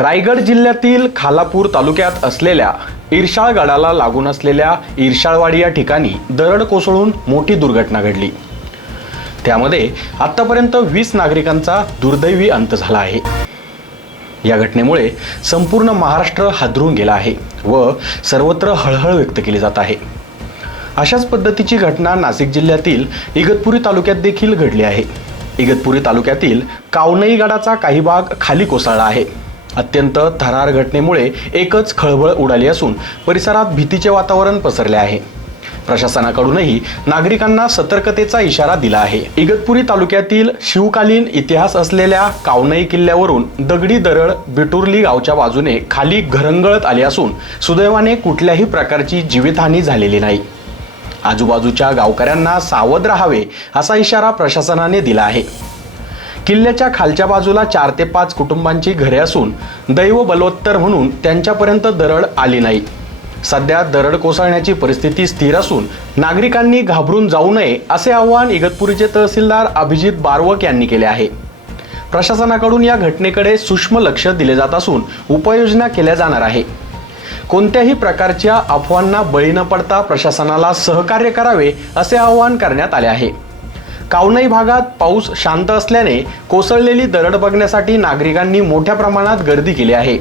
रायगड जिल्ह्यातील खालापूर तालुक्यात असलेल्या इरशाळ गडाला लागून असलेल्या इरशाळवाडी या ठिकाणी दरड कोसळून मोठी दुर्घटना घडली. त्यामध्ये आतापर्यंत वीस नागरिकांचा दुर्दैवी अंत झाला आहे. या घटनेमुळे संपूर्ण महाराष्ट्र हादरून गेला आहे व सर्वत्र हळहळ व्यक्त केली जात आहे. अशाच पद्धतीची घटना नाशिक जिल्ह्यातील इगतपुरी तालुक्यात देखील घडली आहे. इगतपुरी तालुक्यातील कावनई गडाचा काही भाग खाली कोसळला आहे. अत्यंत थरार घटनेमुळे एकच खळबळ उडाली असून परिसरात भीतीचे वातावरण पसरले आहे. प्रशासनाकडूनही नागरिकांना सतर्कतेचा इशारा दिला आहे. इगतपुरी तालुक्यातील शिवकालीन इतिहास असलेल्या कावनई किल्ल्यावरून दगडी दरड बिटुर्ली गावच्या बाजूने खाली घरंगळत आली असून सुदैवाने कुठल्याही प्रकारची जीवितहानी झालेली नाही. आजूबाजूच्या गावकऱ्यांना सावध राहावे असा इशारा प्रशासनाने दिला आहे. किल्ल्याच्या खालच्या बाजूला चार ते पाच कुटुंबांची घरे असून दैव बलवत्तर म्हणून त्यांच्यापर्यंत दरड आली नाही. सध्या दरड कोसळण्याची परिस्थिती स्थिर असून नागरिकांनी घाबरून जाऊ नये असे आवाहन इगतपुरीचे तहसीलदार अभिजित बारवक यांनी केले आहे. प्रशासनाकडून या घटनेकडे सूक्ष्म लक्ष दिले जात असून उपाययोजना केल्या जाणार आहे. कोणत्याही प्रकारच्या अफवांना बळी न पडता प्रशासनाला सहकार्य करावे असे आवाहन करण्यात आले आहे. कावनई भागात पाऊस शांत असल्याने कोसळलेली दरड बघण्यासाठी नागरिकांनी मोठ्या प्रमाणात गर्दी केली आहे.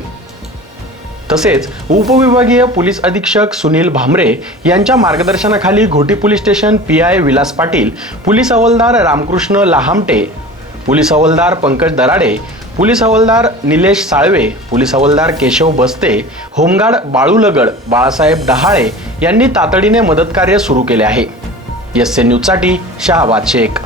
तसेच उपविभागीय पोलीस अधीक्षक सुनील भामरे यांच्या मार्गदर्शनाखाली Ghoti police station P I Vilas Patil police हवालदार रामकृष्ण लहामटे पोलीस हवालदार पंकज दराडे पोलीस हवालदार निलेश साळवे पोलीस हवालदार केशव बस्ते होमगार्ड बाळू लगड बाळासाहेब डहाळे यांनी तातडीने मदतकार्य सुरू केले आहे. एस एन न्यूजसाठी शहाबाद शेख.